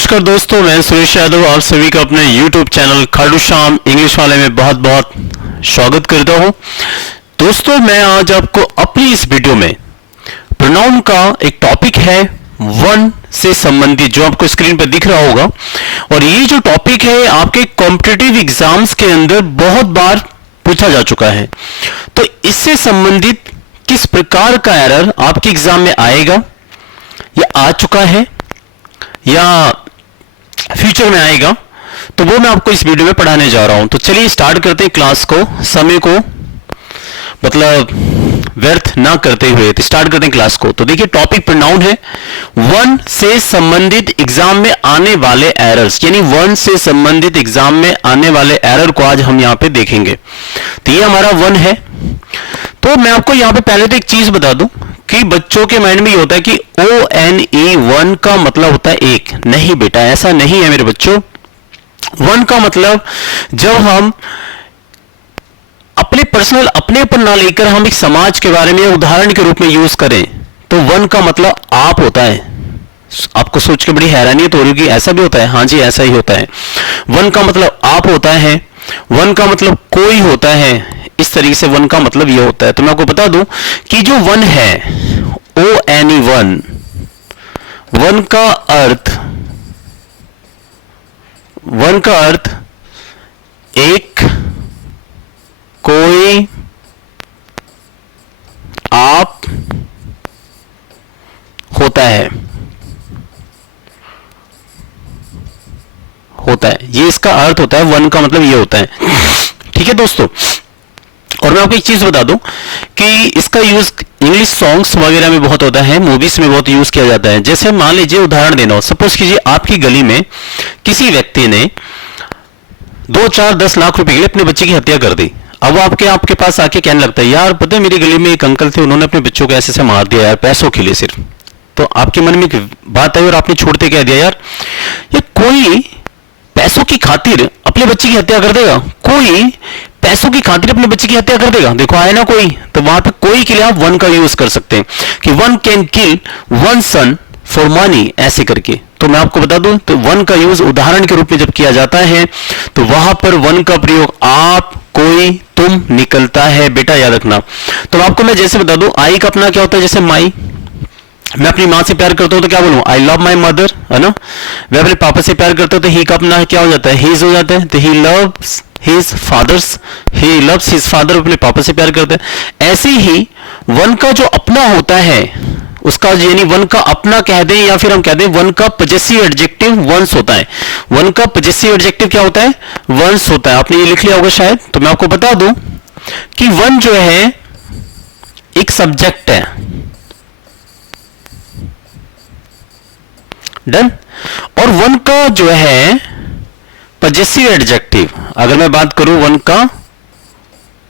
नमस्कार दोस्तों, मैं सुरेश यादव आप सभी का अपने YouTube channel Khatu Shyam English वाले में बहुत बहुत स्वागत करता हूं। दोस्तों, मैं आज आपको अपनी इस वीडियो में प्रोनाउन का एक टॉपिक है वन से संबंधित, जो आपको स्क्रीन पर दिख रहा होगा। और ये जो टॉपिक है आपके कॉम्पिटिटिव एग्जाम्स के अंदर बहुत बार पूछा जा चुका है। तो इससे संबंधित किस प्रकार का एरर आपके एग्जाम में आएगा या आ चुका है या फ्यूचर में आएगा, तो वो मैं आपको इस वीडियो में पढ़ाने जा रहा हूं। तो चलिए स्टार्ट करते हैं क्लास को, समय को मतलब व्यर्थ ना करते हुए तो स्टार्ट करते हैं क्लास को। तो देखिए, टॉपिक प्रोनाउन है वन से संबंधित एग्जाम में आने वाले एरर्स, यानी वन से संबंधित एग्जाम में आने वाले एरर को आज हम यहां पे देखेंगे। तो ये हमारा वन है। तो मैं आपको यहां पे पहले तो एक चीज बता दूं कि बच्चों के माइंड में ये होता है कि ONE वन का मतलब होता है एक। नहीं बेटा, ऐसा नहीं है मेरे बच्चों। वन का मतलब जब हम अपने पर्सनल अपने पर ना लेकर हम एक समाज के बारे में उदाहरण के रूप में यूज करें तो वन का मतलब आप होता है। आपको सोच के बड़ी हैरानियत हो रही है कि ऐसा भी होता है। हाँ जी, ऐसा ही होता है। वन का मतलब आप होता है, वन का मतलब कोई होता है। इस तरीके से वन का मतलब यह होता है। तो मैं आपको बता दूं कि जो वन है ONE वन, वन का अर्थ एक, कोई, आप होता है। ये इसका अर्थ होता है। वन का मतलब ये होता है। ठीक है दोस्तों, और मैं आपको एक चीज बता दूं कि इसका यूज इंग्लिश सॉन्ग्स वगैरह में बहुत होता है, मूवीज में बहुत यूज किया जाता है। जैसे मान लीजिए, उदाहरण देना हो, सपोज कीजिए आपकी गली में किसी व्यक्ति ने 2, 4, 10 लाख रुपए के लिए अपने बच्चे की हत्या कर दी। अब वो आपके पास आके कहने लगता है, यार पता है मेरी गली में एक अंकल थे, उन्होंने अपने बच्चों को ऐसे से मार दिया यार, पैसों के लिए सिर्फ। तो आपके मन में एक बात आई और आपने छोड़ते कह दिया, यार ये कोई पैसों की खातिर अपने बच्चे की हत्या कर देगा? कोई पैसों की खातिर अपने बच्चे की हत्या कर देगा? देखो आए ना कोई। तो वहां पे कोई के लिए आप वन का यूज कर सकते हैं कि one can kill one son for money, ऐसे करके। तो मैं आपको बता दूं, तो वन का यूज उदाहरण के रूप में जब किया जाता है तो वहां पर वन का प्रयोग आप, कोई, तुम निकलता है। बेटा याद रखना। तो आपको मैं जैसे बता दूं, आई का अपना क्या होता है, जैसे माई। मैं अपनी मां से प्यार करता हूं तो क्या बोलूं? आई लव माई मदर, है ना। मैं अपने पापा से प्यार करता हूं तो ही का अपना क्या हो जाता है? हीज हो जाता है। तो he loves his father's, he loves his father, अपने पापा से प्यार करते हैं। ऐसे ही वन का जो अपना होता है उसका, यानी वन का अपना कह दें या फिर हम कह दें वन का पजेसिव एडजेक्टिव वंस होता है। वन का पजेसिव एडजेक्टिव क्या होता है? वंस होता है। आपने ये लिख लिया होगा शायद। तो मैं आपको बता दूं कि वन जो है एक सब्जेक्ट है। डन। और वन का जो है पजेसिव एडजेक्टिव, अगर मैं बात करूं वन का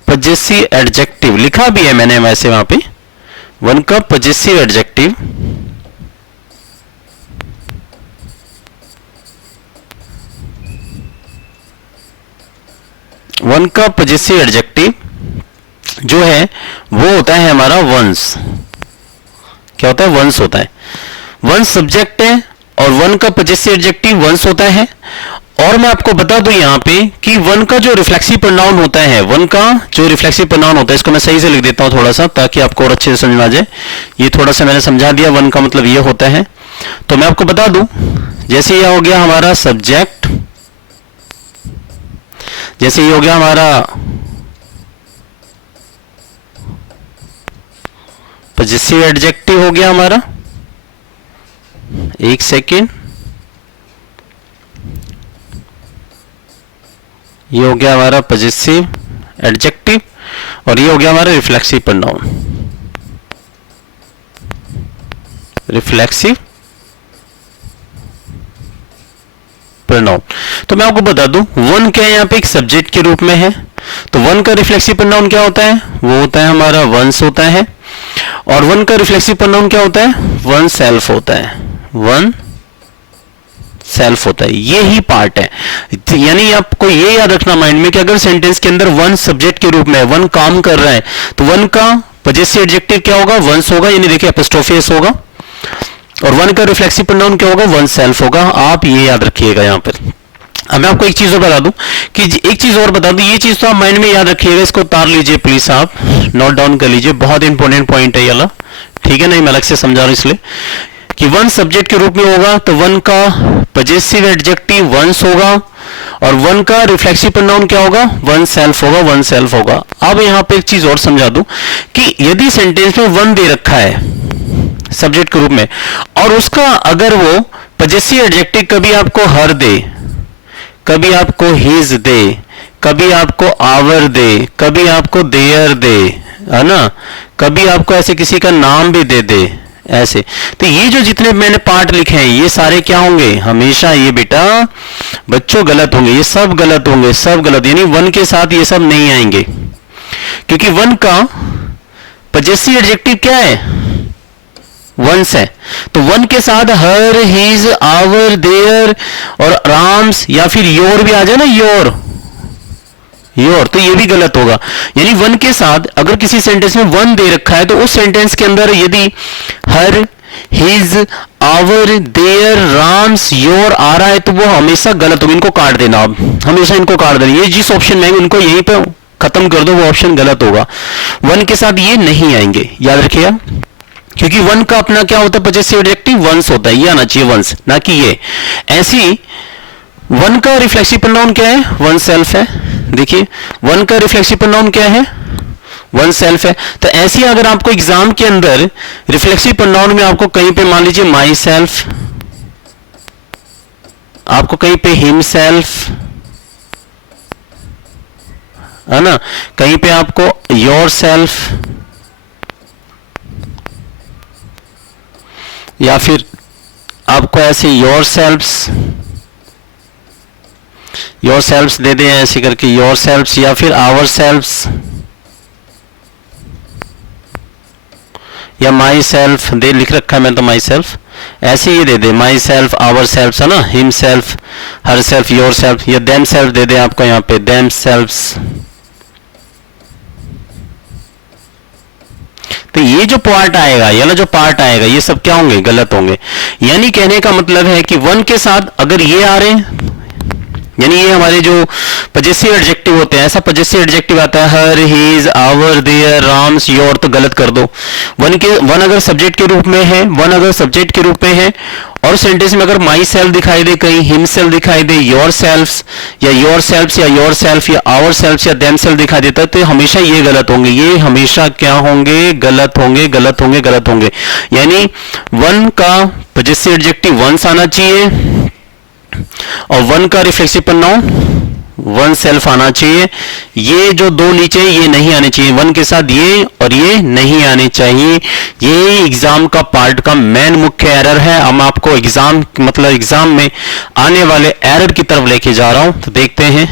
पजेसिव एडजेक्टिव, लिखा भी है मैंने वैसे वहां पे, वन का पजेसिव एडजेक्टिव वन का पजेसिव एडजेक्टिव जो है वो होता है हमारा वंस। क्या होता है? वंस होता है। वंस सब्जेक्ट है और वन का पजेसिव एडजेक्टिव वंस होता है। और मैं आपको बता दूं यहां पे कि वन का जो रिफ्लेक्सिव प्रोनाउन होता है, वन का जो रिफ्लेक्सिव प्रोनाउन होता है, इसको मैं सही से लिख देता हूं थोड़ा सा ताकि आपको और अच्छे से समझ में आ जाए। ये थोड़ा सा मैंने समझा दिया, वन का मतलब ये होता है। तो मैं आपको बता दूं, जैसे ये हो गया हमारा सब्जेक्ट, जैसे ये हो गया हमारा पजेसिव एडजेक्टिव हो गया हमारा, एक सेकेंड, ये हो गया हमारा पजेसिव एडजेक्टिव और ये हो गया हमारा रिफ्लेक्सिव प्रोनाउन। Reflexive pronoun. तो मैं आपको बता दूं, वन क्या है यहाँ पे एक सब्जेक्ट के रूप में है। तो वन का रिफ्लेक्सिव प्रोनाउन क्या होता है? वो होता है हमारा वंस होता है। और वन का रिफ्लेक्सिव प्रोनाउन क्या होता है? वन सेल्फ होता है। वन सेल्फ होता है। ये ही पार्ट है। यानी आपको ये याद रखना माइंड में कि अगर सेंटेंस के अंदर वन सब्जेक्ट के रूप में वन काम कर रहा है तो वन का पजेसिव एडजेक्टिव क्या होगा? वंस होगा, यानी देखिए एपोस्ट्रोफी एस होगा। और वन का रिफ्लेक्सिव प्रोनाउन क्या होगा, वन सेल्फ होगा। आप ये याद रखिएगा यहाँ पर। अब मैं आपको एक चीज और बता दूं कि एक चीज और बता दूं, ये चीज तो आप माइंड में याद रखिएगा, इसको उतार लीजिए प्लीज, आप नोट डाउन कर लीजिए, बहुत इंपॉर्टेंट पॉइंट है ये वाला, ठीक है। नहीं मैं अलग से समझा रहा हूं इसलिए कि वन सब्जेक्ट के रूप में होगा तो वन का पजेसिव एडजेक्टिव वंस होगा, और वन का रिफ्लेक्सिव प्रोनाउन क्या होगा, वन सेल्फ होगा, वन सेल्फ होगा। अब यहां पे एक चीज और समझा दूं कि यदि सेंटेंस में वन दे रखा है सब्जेक्ट के रूप में, और उसका अगर वो पजेसिव एडजेक्टिव कभी आपको हर दे, कभी आपको हिज दे, कभी आपको आवर दे, कभी आपको देयर दे, है ना, कभी आपको ऐसे किसी का नाम भी दे दे ऐसे, तो ये जो जितने मैंने पार्ट लिखे हैं ये सारे क्या होंगे, हमेशा ये बेटा बच्चों गलत होंगे, ये सब गलत होंगे, सब गलत, यानी वन के साथ ये सब नहीं आएंगे, क्योंकि वन का पजेसिव एडजेक्टिव क्या है, वंस है। तो वन के साथ हर, हिज, आवर, देयर और राम्स या फिर योर भी आ जाए ना, योर, तो ये भी गलत होगा। यानी वन के साथ अगर किसी सेंटेंस में वन दे रखा है तो उस सेंटेंस के अंदर यदि her, his, our, their, Ram's, your आ रहा है तो वो हमेशा गलत होगा। इनको काट देना, आप हमेशा इनको काट देना, ये जिस ऑप्शन में उनको यहीं पे खत्म कर दो, वो ऑप्शन गलत होगा। वन के साथ ये नहीं आएंगे, याद रखिएगा, क्योंकि वन का अपना क्या होता है, पजेसिव एडजेक्टिव वंस होता है, ये आना चाहिए वंस, ना कि ये। ऐसी वन का रिफ्लेक्सिव प्रोनाउन क्या है, वन सेल्फ है। देखिए वन का रिफ्लेक्सिव प्रोनाउन क्या है, वन सेल्फ है। तो ऐसी अगर आपको एग्जाम के अंदर रिफ्लेक्सिव प्रोनाउन में आपको कहीं पे मान लीजिए माई सेल्फ, आपको कहीं पे हिम सेल्फ, है ना, कहीं पे आपको योर सेल्फ, या फिर आपको ऐसे योर सेल्फ्स दे दें ऐसे करके, योर सेल्फ्स या फिर आवर सेल्फ्स या माई सेल्फ दे, लिख रखा है मैं तो माई सेल्फ, ऐसे ये दे दे माई सेल्फ, आवर सेल्फ, है ना, him self, her self, your self, या देम सेल्फ दे दे आपको यहाँ पे, देम सेल्फ्स। तो ये जो पार्ट आएगा, ये ना जो पार्ट आएगा, ये सब क्या होंगे, गलत होंगे। यानी कहने का मतलब है कि वन के साथ अगर ये आ रहे हैं, यानी ये हमारे जो पजेसिव एडजेक्टिव होते हैं, ऐसा पजेसिव एडजेक्टिव आता है her, his, our, their, Ram's, your, तो गलत कर दो। वन अगर सब्जेक्ट के रूप में है, वन अगर सब्जेक्ट के रूप में है और सेंटेंस में अगर माई सेल्फ दिखाई दे, कहीं हिम सेल्फ दिखाई दे, योर सेल्फ्स या योर सेल्फ्स या योर सेल्फ या आवर सेल्फ्स या देम सेल्फ दिखाई देता है, तो हमेशा ये गलत होंगे, ये हमेशा क्या होंगे, गलत होंगे, गलत होंगे, गलत होंगे। यानी वन का पजेसिव एडजेक्टिव वंस आना चाहिए और वन का रिफ्लेक्सिव प्रोनाउन वन सेल्फ आना चाहिए। ये जो दो नीचे ये नहीं आने चाहिए, वन के साथ ये और ये नहीं आने चाहिए। ये एग्जाम का पार्ट का मेन मुख्य एरर है। हम आपको एग्जाम मतलब एग्जाम में आने वाले एरर की तरफ लेके जा रहा हूं, तो देखते हैं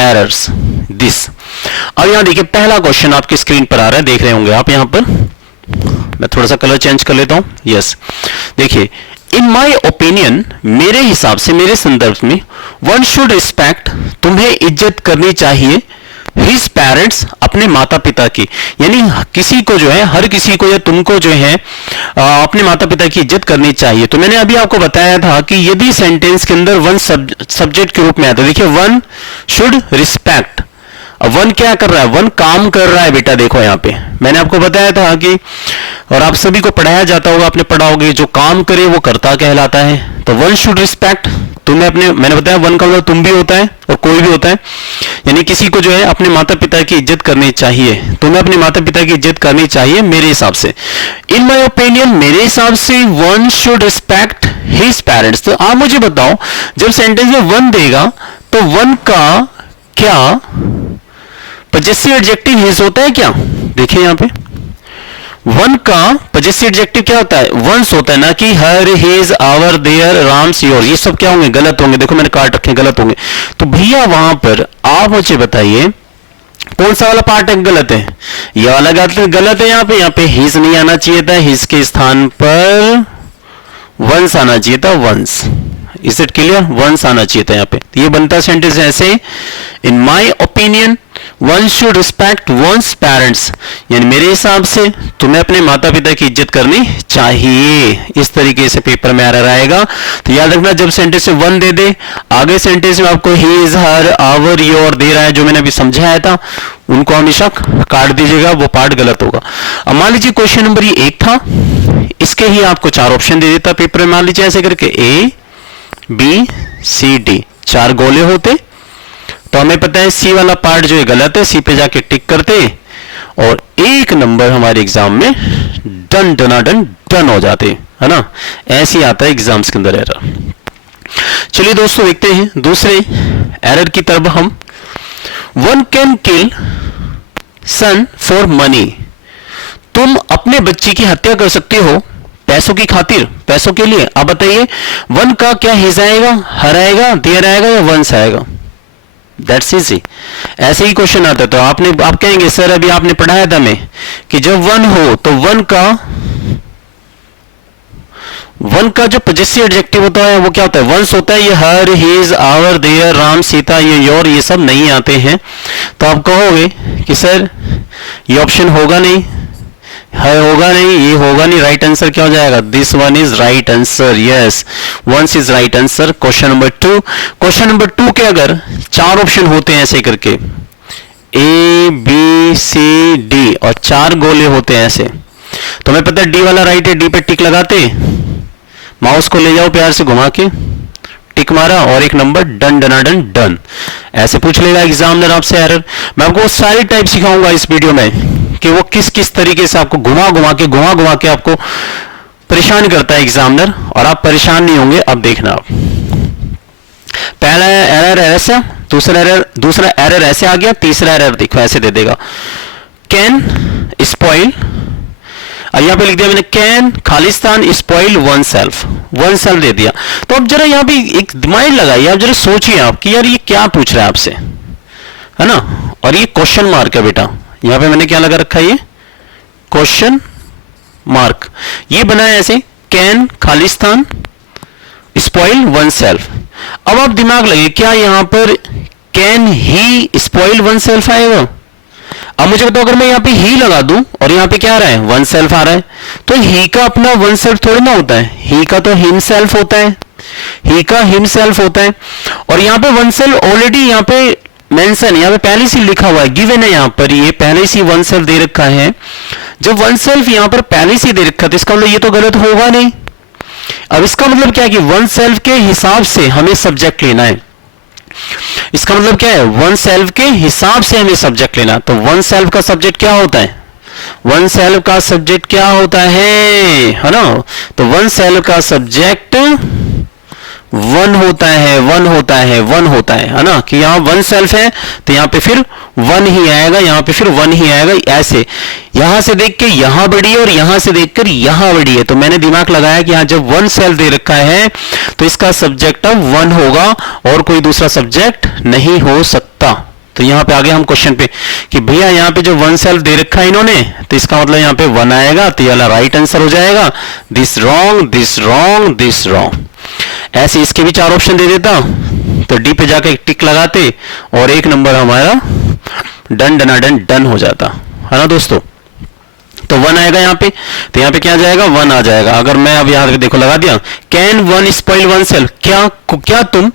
एरर्स दिस। अब यहां देखिए पहला क्वेश्चन आपकी स्क्रीन पर आ रहा है, देख रहे होंगे आप यहां पर। मैं थोड़ा सा कलर चेंज कर लेता हूं। यस, देखिए इन माई ओपिनियन, मेरे हिसाब से, मेरे संदर्भ में, वन शुड रिस्पेक्ट, तुम्हें इज्जत करनी चाहिए, हिज पेरेंट्स, अपने माता पिता की। यानी किसी को जो है, हर किसी को या तुमको जो है अपने माता पिता की इज्जत करनी चाहिए। तो मैंने अभी आपको बताया था कि यदि सेंटेंस के अंदर वन सब्जेक्ट के रूप में आता है, देखिए वन शुड रिस्पेक्ट। अब वन क्या कर रहा है, वन काम कर रहा है बेटा। देखो यहाँ पे मैंने आपको बताया था कि, और आप सभी को पढ़ाया जाता होगा, आपने पढ़ा होगा, जो काम करे वो कर्ता कहलाता है। तो वन शुड रिस्पेक्ट, तुम्हें अपने, मैंने बताया वन का मतलब तुम भी होता है और कोई भी होता है, यानी किसी को जो है अपने माता पिता की इज्जत करनी चाहिए। तुम्हें अपने माता पिता की इज्जत करनी चाहिए मेरे हिसाब से। इन माई ओपिनियन, मेरे हिसाब से one should respect his parents. तो आप मुझे बताओ, जब सेंटेंस में वन देगा तो वन का क्या पजेसिव एडजेक्टिव हिज होता है क्या? देखिए यहां पे वन का पजेसिव एडजेक्टिव क्या होता है, वंस होता है, ना कि her, his, our, their, Ram's, your. ये सब क्या होंगे, गलत होंगे। देखो मैंने काट रखे, गलत होंगे। तो भैया वहां पर आप मुझे बताइए कौन सा वाला पार्ट है गलत है, ये वाला गलत है। यहाँ पे हिज नहीं आना चाहिए था, हिज के स्थान पर वंस आना चाहिए था, one's. Is it clear? One's आना चाहिए था यहाँ पे। ये बनता सेंटेंस ऐसे, in my opinion one should respect one's parents, यानी मेरे हिसाब से तुम्हें अपने माता पिता की इज्जत करनी चाहिए। इस तरीके से पेपर में एरर आएगा। तो याद रखना, जब सेंटेंस में वन दे दे, आगे सेंटेंस में आपको he is her our your दे रहा है, जो मैंने अभी समझाया था, उनको हमेशा काट दीजिएगा, वो पार्ट गलत होगा। अब मान लीजिए क्वेश्चन नंबर ये 1 था, इसके ही आपको 4 ऑप्शन दे देता पेपर में। मान लीजिए ऐसे करके ए बी सी डी 4 गोले होते, तो हमें पता है सी वाला पार्ट जो है गलत है, सी पे जाके टिक करते और 1 नंबर हमारे एग्जाम में डन डनाडन डन हो जाते, है ना। ऐसे ही आता है एग्जाम्स के अंदर एरर। चलिए दोस्तों देखते हैं दूसरे एरर की तरफ हम। One can kill son for money, तुम अपने बच्चे की हत्या कर सकते हो पैसों की खातिर, पैसों के लिए। अब बताइए वन का क्या हिज आएगा, हर आएगा, देयर आएगा या वंस आएगा? That's easy. ऐसे ही क्वेश्चन आता है तो आप कहेंगे सर अभी आपने पढ़ाया था मैं कि जब वन हो तो वन का जो पॉजेसिव एडजेक्टिव होता है वो क्या होता है? वंस होता है। ये her, his, our, their, Ram, Sita, ये योर, ये सब नहीं आते हैं। तो आप कहोगे कि सर ये ऑप्शन होगा नहीं, है होगा नहीं, ये होगा नहीं। राइट आंसर क्या हो जाएगा? This one is right answer. Yes, one's is right answer. Question number 2। Question number 2 के अगर 4 ऑप्शन होते हैं ऐसे करके ए बी सी डी और 4 गोले होते हैं ऐसे, तो हमें पता है डी वाला राइट है, डी पे टिक लगाते, माउस को ले जाओ प्यार से घुमा के, टिक मारा और 1 नंबर डन डनाडन डन। ऐसे पूछ लेगा एग्जामिनर आपसे एरर। मैं आपको सारे टाइप सिखाऊंगा इस वीडियो में कि वो किस किस तरीके से आपको घुमा घुमा के आपको परेशान करता है एग्जामिनर, और आप परेशान नहीं होंगे। अब देखना, आप पहला एरर ऐसा, दूसरा एरर ऐसे आ गया, तीसरा एरर देखो ऐसे दे देगा, कैन स्पॉइल। यहां पे लिख दिया मैंने can Khalistan spoil oneself दे दिया। तो अब जरा यहां पे एक दिमाग लगाइए, आप जरा सोचिए आप कि यार ये क्या पूछ रहा है आपसे, है ना। और ये क्वेश्चन मार्क है बेटा, यहां पे मैंने क्या लगा रखा है? ये क्वेश्चन मार्क। ये बना है ऐसे, can Khalistan spoil one self. अब आप दिमाग लगाइए, क्या यहां पर can he spoil one self आएगा? अब मुझे बताओ, अगर मैं यहां पे ही लगा दूं और यहां पे क्या आ रहा है? वन सेल्फ आ रहा है, तो ही का अपना वन सेल्फ थोड़ी ना होता है, ही का तो हिम सेल्फ होता है, ही का हिम सेल्फ होता है। और यहां पे वन सेल्फ ऑलरेडी यहां पे मेंशन, यहां पे पहले से लिखा हुआ है, गिवन है यहां पर, ये पहले से वन सेल्फ दे रखा है। जब वन सेल्फ यहां पर पहले से दे रखा है तो इसका मतलब ये तो गलत होगा नहीं। अब इसका मतलब क्या है कि वन सेल्फ के हिसाब से हमें सब्जेक्ट लेना है। इसका मतलब क्या है? वन सेल्फ के हिसाब से हमें सब्जेक्ट लेना। तो वन सेल्फ का सब्जेक्ट क्या होता है? वन सेल्फ का सब्जेक्ट क्या होता है ना? तो वन सेल्फ का सब्जेक्ट वन होता है ना, कि यहां वन सेल्फ है तो यहां पे फिर वन ही आएगा, यहां पे फिर वन ही आएगा। ऐसे यहां से देख के यहां बड़ी है और यहां से देखकर यहां बड़ी है, तो मैंने दिमाग लगाया कि यहां जब वन सेल्फ दे रखा है तो इसका सब्जेक्ट अब वन होगा और कोई दूसरा सब्जेक्ट नहीं हो सकता। तो यहां पे आगे हम क्वेश्चन पे कि भैया यहां पे जो वन सेल्फ दे रखा है इन्होंने, तो इसका मतलब यहां पे वन आएगा, तो ये राइट आंसर हो जाएगा। This wrong, this wrong, this wrong. ऐसे इसके भी 4 ऑप्शन दे देता तो डी पे जाके टिक लगाते और 1 नंबर हमारा डन डनाडन डन हो जाता, है ना दोस्तों। तो वन आएगा यहाँ पे, तो यहाँ पे क्या आ जाएगा? वन आ जाएगा। अगर मैं अब यहाँ देखो लगा दिया, can one spoil one self, क्या तुम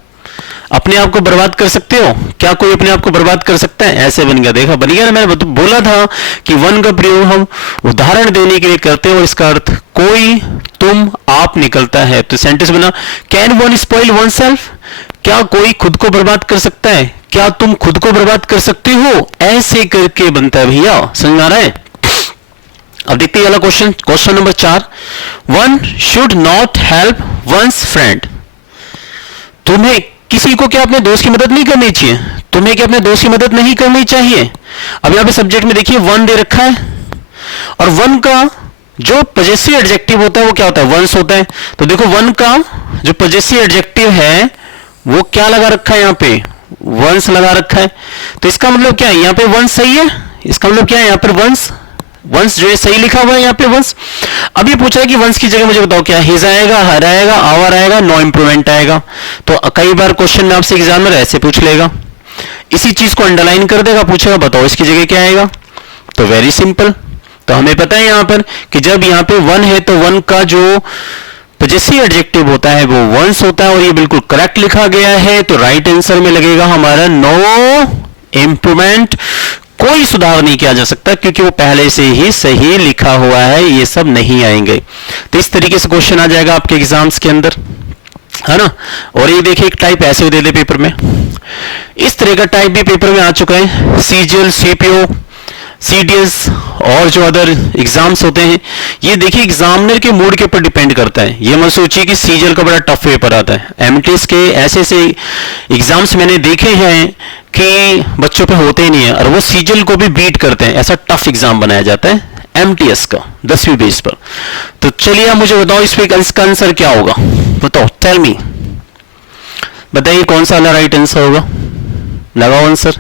अपने आप को बर्बाद कर सकते हो? क्या कोई अपने आप को बर्बाद कर सकता है? ऐसे बन गया, देखा बन गया ना। मैंने बोला था कि वन का प्रयोग हम उदाहरण देने के लिए करते हैं और इसका अर्थ कोई, तुम, आप निकलता है। तो सेंटेंस बना, can one spoil one self, क्या कोई खुद को बर्बाद कर सकता है? क्या तुम खुद को बर्बाद कर सकते हो? ऐसे करके बनता है भैया, समझ में आ रहा है? अब देखते हैं अगला question, question number 4। One should not help one's friend, तुम्हें किसी को क्या अपने दोस्त की मदद नहीं करनी चाहिए? तुम्हें क्या अपने दोस्त की मदद नहीं करनी चाहिए? अब यहां पे सब्जेक्ट में देखिए वन दे रखा है और वन का जो पॉजेसिव एडजेक्टिव होता है वो क्या होता है? वंस होता है। तो देखो वन का जो पॉजेसिव एडजेक्टिव है वो क्या लगा रखा है? यहां पे वंस लगा रखा है। तो इसका मतलब क्या है? यहां पे वंस सही है। इसका मतलब क्या है? यहां पर वंस जो है सही लिखा हुआ है यहाँ पे वंस। अब ये पूछा है कि वंस की जगह मुझे बताओ क्या हिज आएगा, हर आएगा, आवर आएगा, नो इंप्रूवमेंट आएगा। तो कई बार क्वेश्चन में आपसे एग्जामिनर ऐसे पूछ लेगा, इसी चीज को अंडरलाइन कर देगा, पूछेगा बताओ इसकी जगह क्या आएगा। तो वेरी सिंपल, तो हमें पता है यहां पर कि जब यहां पे वन है तो वन का जो पजेसिव एडजेक्टिव होता है वो वंस होता है, और ये बिल्कुल करेक्ट लिखा गया है। तो राइट आंसर में लगेगा हमारा नो इंप्रूवमेंट, कोई सुधार नहीं किया जा सकता क्योंकि वो पहले से ही सही लिखा हुआ है, ये सब नहीं आएंगे। तो इस तरीके से क्वेश्चन आ जाएगा आपके एग्जाम्स के अंदर, है ना। और ये देखिए एक टाइप ऐसे दे दे पेपर में, इस तरह का टाइप भी पेपर में आ चुका है। सीजीएल, सीपीओ, सीडीएस और जो अदर एग्जाम्स होते हैं, ये देखिए एग्जामिनर के मूड के ऊपर डिपेंड करता है। ये मत सोचिए कि सीजीएल का बड़ा टफ पेपर आता है। एमटीएस के ऐसे ऐसे एग्जाम्स मैंने देखे हैं कि बच्चों पे होते ही नहीं है और वो सीजीएल को भी बीट करते हैं, ऐसा टफ एग्जाम बनाया जाता है एमटीएस का 10वीं बेस पर। तो चलिए आप मुझे बताओ इस पे इसका आंसर क्या होगा, बताओ, टेल मी, बताइए कौन सा वाला राइट आंसर होगा, लगाओ आंसर।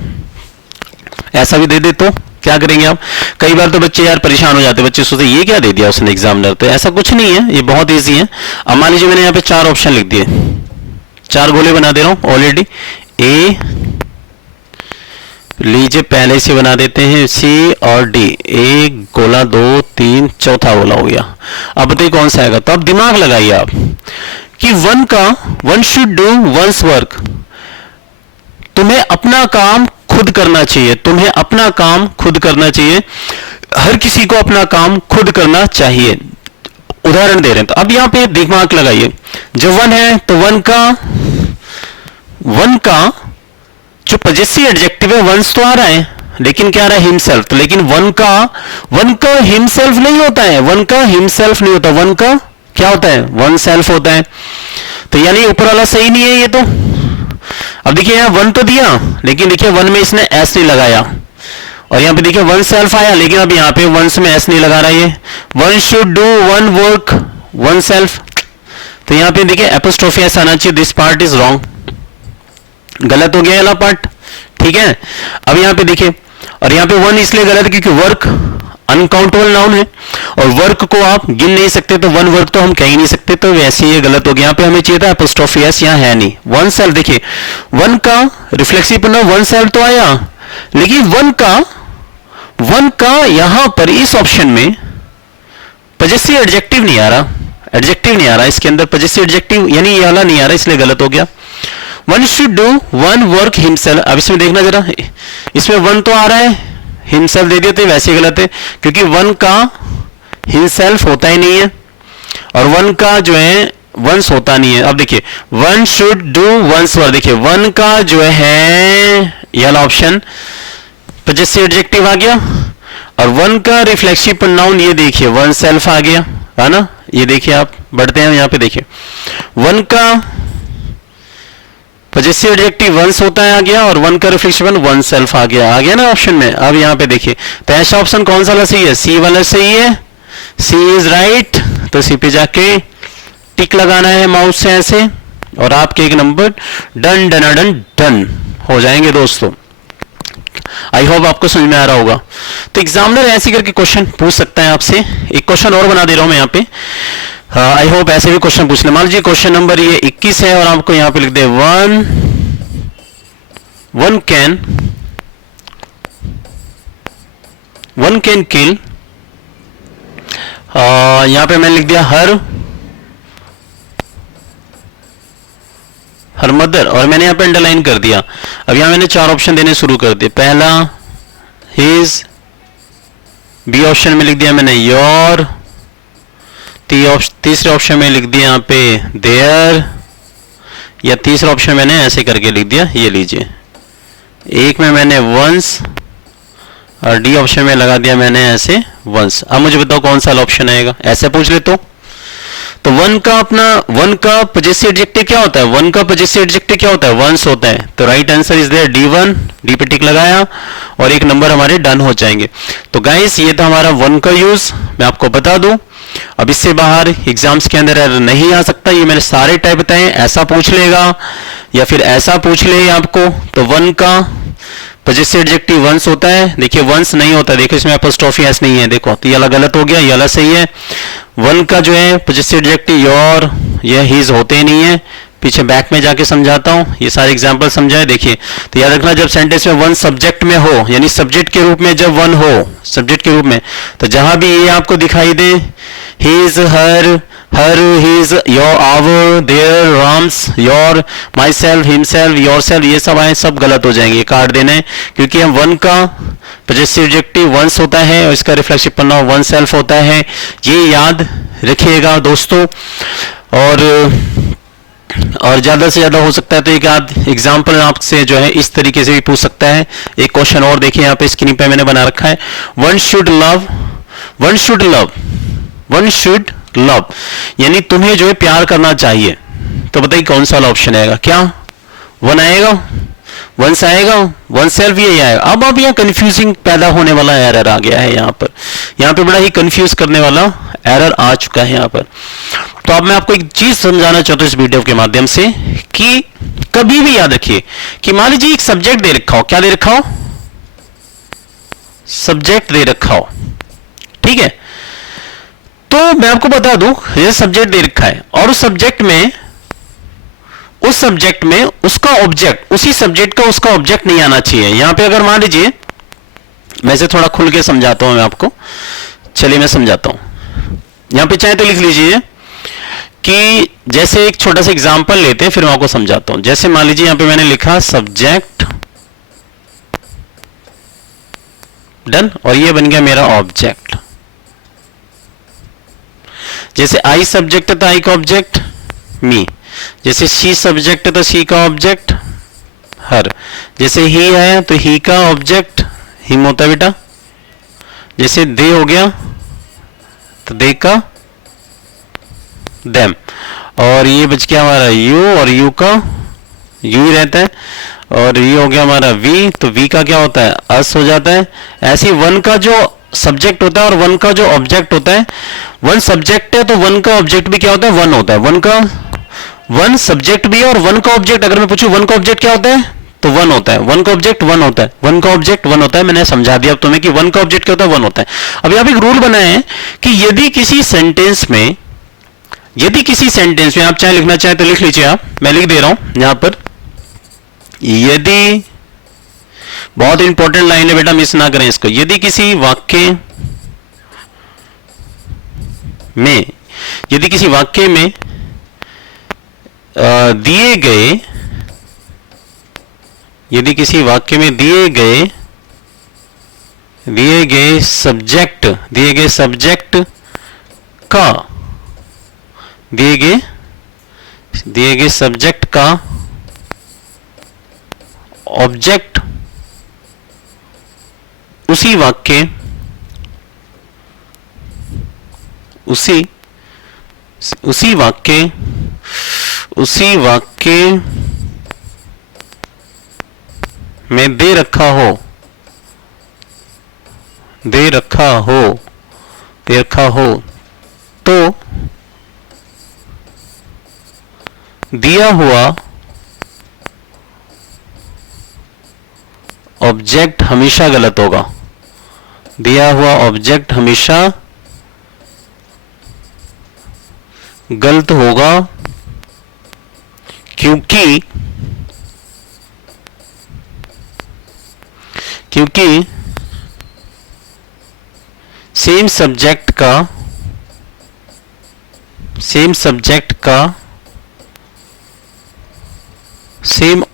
ऐसा भी दे दे तो क्या करेंगे आप। कई बार तो बच्चे यार परेशान हो जाते हैं, बच्चे सोचते ये क्या दे दिया उसने एग्जामिनर, तो ऐसा कुछ नहीं है, ये बहुत इजी है। अब मान लीजिए मैंने यहाँ पे 4 ऑप्शन लिख दिए, 4 गोले बना दे रहा हूं ऑलरेडी। ए लीजिए पहले से बना देते हैं, सी और डी, एक गोला 2 3 चौथा गोला हो गया। अब बताइए कौन सा आएगा। तो अब दिमाग लगाइए आप कि one should do one's work, तुम्हें अपना काम खुद करना चाहिए, तुम्हें अपना काम खुद करना चाहिए, हर किसी को अपना काम खुद करना चाहिए। उदाहरण दे रहे हैं, तो अब यहां पे दिमाग लगाइए, जब वन है तो वन का जो पजेसिव एडजेक्टिव है वंस तो आ रहा है, लेकिन क्या आ रहा है हिमसेल्फ। तो लेकिन वन का हिमसेल्फ नहीं होता है, वन का हिमसेल्फ नहीं होता, वन का क्या होता है, वन सेल्फ होता है। तो यानी ऊपर वाला सही नहीं है ये तो। अब देखिए यहां वन तो दिया, लेकिन देखिए वन में इसने एस नहीं लगाया, और यहां पे देखिए वन सेल्फ आया, लेकिन अब यहां पे वंस में एस नहीं लगा रहा है। One should do one work one self, तो यहां पे देखिए एपोस्ट्रोफी एस आना चाहिए, दिस पार्ट इज रॉन्ग, गलत हो गया वाला पार्ट, ठीक है। अब यहां पे देखिए, और यहां पे वन इसलिए गलत है क्योंकि वर्क अनकाउंटेबल नाउन है, और वर्क को आप गिन नहीं सकते, तो वन वर्क तो हम कह ही नहीं सकते, तो वैसे ये गलत हो गया। यहां पे हमें चाहिए था एपोस्ट्रोफी एस, यहां है नहीं। वन सेल्फ, देखिए वन का रिफ्लेक्सिव प्रोनाउन वन सेल्फ तो आया, लेकिन वन का यहां पर इस ऑप्शन में पजेसिव एडजेक्टिव नहीं आ रहा, एडजेक्टिव नहीं आ रहा इसके अंदर, पजेसिव एडजेक्टिव यानी ये वाला नहीं आ रहा, इसलिए गलत हो गया। One should do one work himself, अब इसमें देखना जरा, इसमें वन तो आ रहा है, हिमसेल्फ दे दिया तो वैसे गलत है, क्योंकि वन का हिमसेल्फ होता ही नहीं है, और वन का जो है वंस होता नहीं है। अब देखिए one should do one's work, देखिए वन का जो है ये वाला ऑप्शन पजेसिव एडजेक्टिव आ गया, और वन का रिफ्लेक्सिव प्रोनाउन ये देखिए वन सेल्फ आ गया, है ना। ये देखिए आप बढ़ते हैं यहां पे, देखिए वन का पजेसिव एडजेक्टिव वंस होता है आ गया, और वन का रिफ्लेक्सिव वन सेल्फ आ गया ना ऑप्शन में। अब यहां पे देखिए, तो ऐसा ऑप्शन कौन सा वाला सही है, सी वाला सही है, सी इज राइट। तो सी पे जाके टिक लगाना है माउस से ऐसे, और आपके एक number done done done done हो जाएंगे दोस्तों। आई होप आपको समझ में आ रहा होगा। तो एग्जामिनर ऐसे करके क्वेश्चन पूछ सकता है आपसे। एक क्वेश्चन और बना दे रहा हूं मैं यहाँ पे, आई होप ऐसे भी क्वेश्चन पूछ ले। मान लीजिए क्वेश्चन नंबर ये 21 है, और आपको यहां पे लिख दे वन कैन किल, यहां पे मैंने लिख दिया हर मदर, और मैंने यहां पे अंडरलाइन कर दिया। अब यहां मैंने 4 ऑप्शन देने शुरू कर दिए। पहला हिज, बी ऑप्शन में लिख दिया मैंने योर, तीसरे ऑप्शन में लिख दिया यहाँ पे देयर, या तीसरा ऑप्शन मैंने ऐसे करके लिख दिया, ये लीजिए, एक में मैंने वंस, और डी ऑप्शन में लगा दिया मैंने ऐसे वंस। अब मुझे बताओ कौन सा ऑप्शन आएगा, ऐसे पूछ ले तो वन का पजेसिव एडजेक्टिव क्या होता है, वन का पजेसिव एडजेक्टिव क्या होता है, वंस होता है। तो right answer is there D1, D पे टिक लगाया, और एक नंबर हमारे डन हो जाएंगे। तो गाइस ये था हमारा वन का यूज, मैं आपको बता दूं। अब इससे बाहर एग्जाम्स के अंदर एरर नहीं आ सकता, ये मैंने सारे टाइप बताए, ऐसा पूछ लेगा या फिर ऐसा पूछ ले आपको। तो वन का पजेसिव एडजेक्टिव वंस होता है, देखिए वंस नहीं होता, देखिए इसमें एपोस्ट्रोफी एस नहीं है, देखो तो ये वाला गलत हो गया, ये वाला सही है। वन का जो है पजेसिव एडजेक्टिव योर, ये हिज होते ही नहीं है, पीछे बैक में जाके समझाता हूं, ये सारे एग्जांपल समझाए। देखिए, तो याद रखना जब सेंटेंस में वन सब्जेक्ट में हो, यानी सब्जेक्ट के रूप में जब वन हो, सब्जेक्ट के रूप में, तो जहां भी ये आपको दिखाई दे, his, her, his, your, our, their, Ram's, your, myself, himself, yourself, ये सब आए, सब गलत हो जाएंगे, काट देना है, क्योंकि हम वन का पॉजेसिव एडजेक्टिव वंस होता है और इसका रिफ्लेक्सिव प्रोनाउन वन सेल्फ होता है, ये याद रखिएगा दोस्तों। और ज़्यादा से ज़्यादा हो सकता है तो एक आध एग्जाम्पल आपसे जो है इस तरीके से भी पूछ सकता है। एक क्वेश्चन और देखिए, यहाँ पे स्क्रीन पे मैंने बना रखा है, one should love, one should love, one should love, यानी तुम्हें जो है प्यार करना चाहिए। तो बताइए कौन सा वाला ऑप्शन आएगा? क्या वन आएगा, वंस आएगा, वन सेल्फ यही आएगा। अब यहाँ कंफ्यूजिंग पैदा होने वाला एरर आ गया है, यहाँ पे बड़ा ही कंफ्यूज करने वाला एरर आ चुका है यहाँ पर। तो अब मैं आपको एक चीज समझाना चाहता हूं इस वीडियो के माध्यम से कि कभी भी याद रखिए कि मान लीजिए एक सब्जेक्ट दे रखा हो, क्या दे रखा हो? सब्जेक्ट दे रखा हो, ठीक है। तो मैं आपको बता दूं, ये सब्जेक्ट दे रखा है और उस सब्जेक्ट में उसका ऑब्जेक्ट, उसी सब्जेक्ट का उसका ऑब्जेक्ट नहीं आना चाहिए। यहां पे अगर मान लीजिए, मैं इसे थोड़ा खुल के समझाता हूं मैं आपको, चलिए मैं समझाता हूं। यहां पे चाहे तो लिख लीजिए कि जैसे एक छोटा सा एग्जांपल लेते हैं, फिर मैं आपको समझाता हूं। जैसे मान लीजिए यहां पे मैंने लिखा सब्जेक्ट, डन, और ये बन गया मेरा ऑब्जेक्ट। जैसे आई सब्जेक्ट है तो आई का ऑब्जेक्ट मी, जैसे शी सब्जेक्ट है तो शी का ऑब्जेक्ट हर, जैसे ही है तो ही का ऑब्जेक्ट हिम होता है बेटा, जैसे दे हो गया तो दे का देम, और ये बच गया हमारा यू, और यू का यू ही रहता है, और ये हो गया हमारा वी, तो वी का क्या होता है? अस हो जाता है। ऐसे वन का जो सब्जेक्ट होता है और वन का जो ऑब्जेक्ट होता है, वन सब्जेक्ट है तो वन का ऑब्जेक्ट भी क्या होता है? वन होता है। वन सब्जेक्ट भी है और वन का ऑब्जेक्ट, अगर मैं पूछूं वन का ऑब्जेक्ट क्या होता है, तो वन होता है। वन का ऑब्जेक्ट वन होता है, वन का ऑब्जेक्ट वन होता है। मैंने समझा दिया अब तुम्हें कि वन का ऑब्जेक्ट क्या होता है? वन होता है। अब यहां पे एक रूल बनाए हैं कि यदि किसी सेंटेंस में आप चाहे लिखना चाहे तो लिख लीजिए, आप, मैं लिख दे रहा हूं यहां पर, यदि, बहुत इंपॉर्टेंट लाइन है बेटा, मिस ना करें इसको, यदि किसी वाक्य में दिए गए सब्जेक्ट का ऑब्जेक्ट उसी वाक्य में दे रखा हो तो दिया हुआ ऑब्जेक्ट हमेशा गलत होगा। दिया हुआ ऑब्जेक्ट हमेशा गलत होगा, क्योंकि सेम सब्जेक्ट का सेम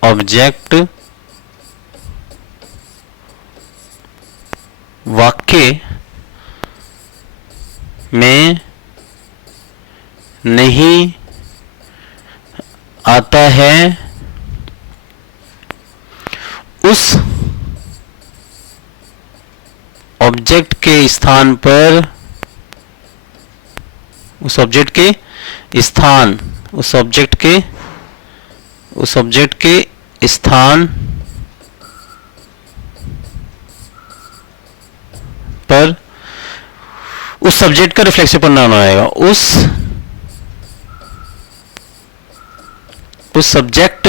ऑब्जेक्ट वाक्य में नहीं आता है। उस ऑब्जेक्ट के स्थान पर उस ऑब्जेक्ट के स्थान पर उस सब्जेक्ट का रिफ्लेक्सिव प्रोनाउन आएगा। उस सब्जेक्ट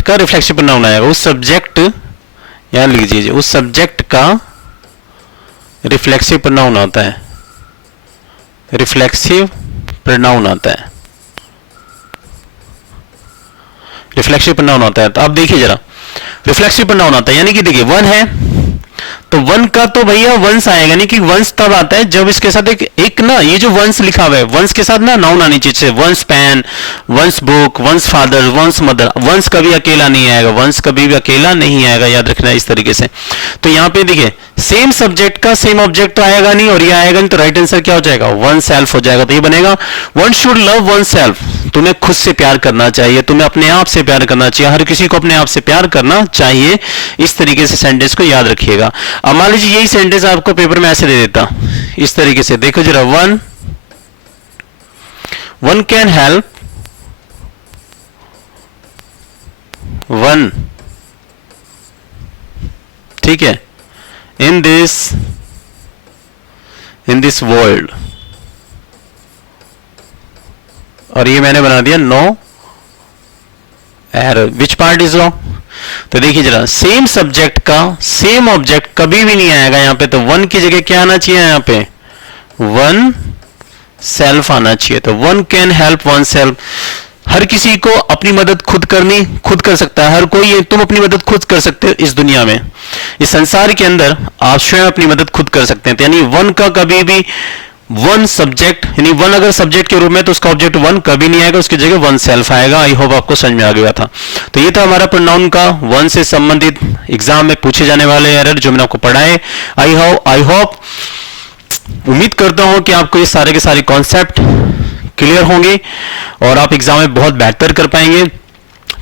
का रिफ्लेक्सिव प्रोनाउन आएगा। उस सब्जेक्ट, यहां लिख दीजिए, उस सब्जेक्ट का रिफ्लेक्सिव प्रोनाउन आता है। रिफ्लेक्सिव प्रोनाउन आता है, रिफ्लेक्सिव प्रोनाउन आता है। तो अब देखिए जरा, रिफ्लेक्सिव प्रोनाउन आता है यानी कि देखिए वन है तो वन का तो भैया वंस आएगा नहीं, कि वंस तब आता है जब इसके साथ एक ना ये जो वंस लिखा हुआ है वंस के साथ ना नाउन आनी चाहिए, one's pen, one's book, one's father, one's mother. One's कभी अकेला नहीं आएगा, वंस कभी भी अकेला नहीं आएगा, याद रखना इस तरीके से। तो यहाँ पे देखिए सेम सब्जेक्ट का सेम ऑब्जेक्ट तो आएगा नहीं और ये आएगा नहीं, तो राइट आंसर क्या हो जाएगा, वन सेल्फ हो जाएगा। तो ये बनेगा one should love one self. तुम्हें खुद से प्यार करना चाहिए, तुम्हें अपने आप से प्यार करना चाहिए, हर किसी को अपने आप से प्यार करना चाहिए। इस तरीके से सेंटेंस को याद रखिएगा। अब मान लीजिए यही सेंटेंस आपको पेपर में ऐसे दे देता इस तरीके से, देखो जरा, वन कैन हेल्प वन, ठीक है, इन दिस वर्ल्ड, और ये मैंने बना दिया no error, which part is wrong. तो देखिए जरा, सेम सब्जेक्ट का सेम ऑब्जेक्ट कभी भी नहीं आएगा यहाँ पे, तो वन की जगह क्या आना चाहिए यहाँ पे, वन सेल्फ आना चाहिए। तो one can help oneself, हर किसी को अपनी मदद खुद कर सकता है, हर कोई, तुम अपनी मदद खुद कर सकते हो इस दुनिया में, इस संसार के अंदर आप स्वयं अपनी मदद खुद कर सकते हैं। तो यानी वन का कभी भी वन सब्जेक्ट, यानी वन अगर सब्जेक्ट के रूप में तो उसका ऑब्जेक्ट वन कभी नहीं आएगा, उसकी जगह वन सेल्फ आएगा। आई होप आपको समझ में आ गया था। तो ये था हमारा प्रोनाउन का वन से संबंधित एग्जाम में पूछे जाने वाले एरर जो मैंने आपको पढ़ाए। आई होप उम्मीद करता हूं कि आपको ये सारे के सारे कॉन्सेप्ट क्लियर होंगे और आप एग्जाम में बहुत बेहतर कर पाएंगे।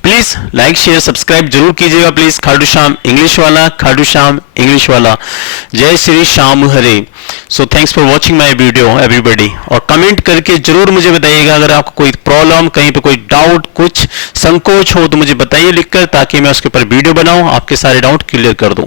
प्लीज लाइक शेयर सब्सक्राइब जरूर कीजिएगा प्लीज। खाटू श्याम इंग्लिश वाला, खाटू श्याम इंग्लिश वाला, जय श्री श्याम हरे। So thanks for watching my video everybody. और कमेंट करके जरूर मुझे बताइएगा अगर आपको कोई प्रॉब्लम, कहीं पे कोई डाउट, कुछ संकोच हो तो मुझे बताइए लिखकर, ताकि मैं उसके ऊपर वीडियो बनाऊं, आपके सारे डाउट क्लियर कर दूं।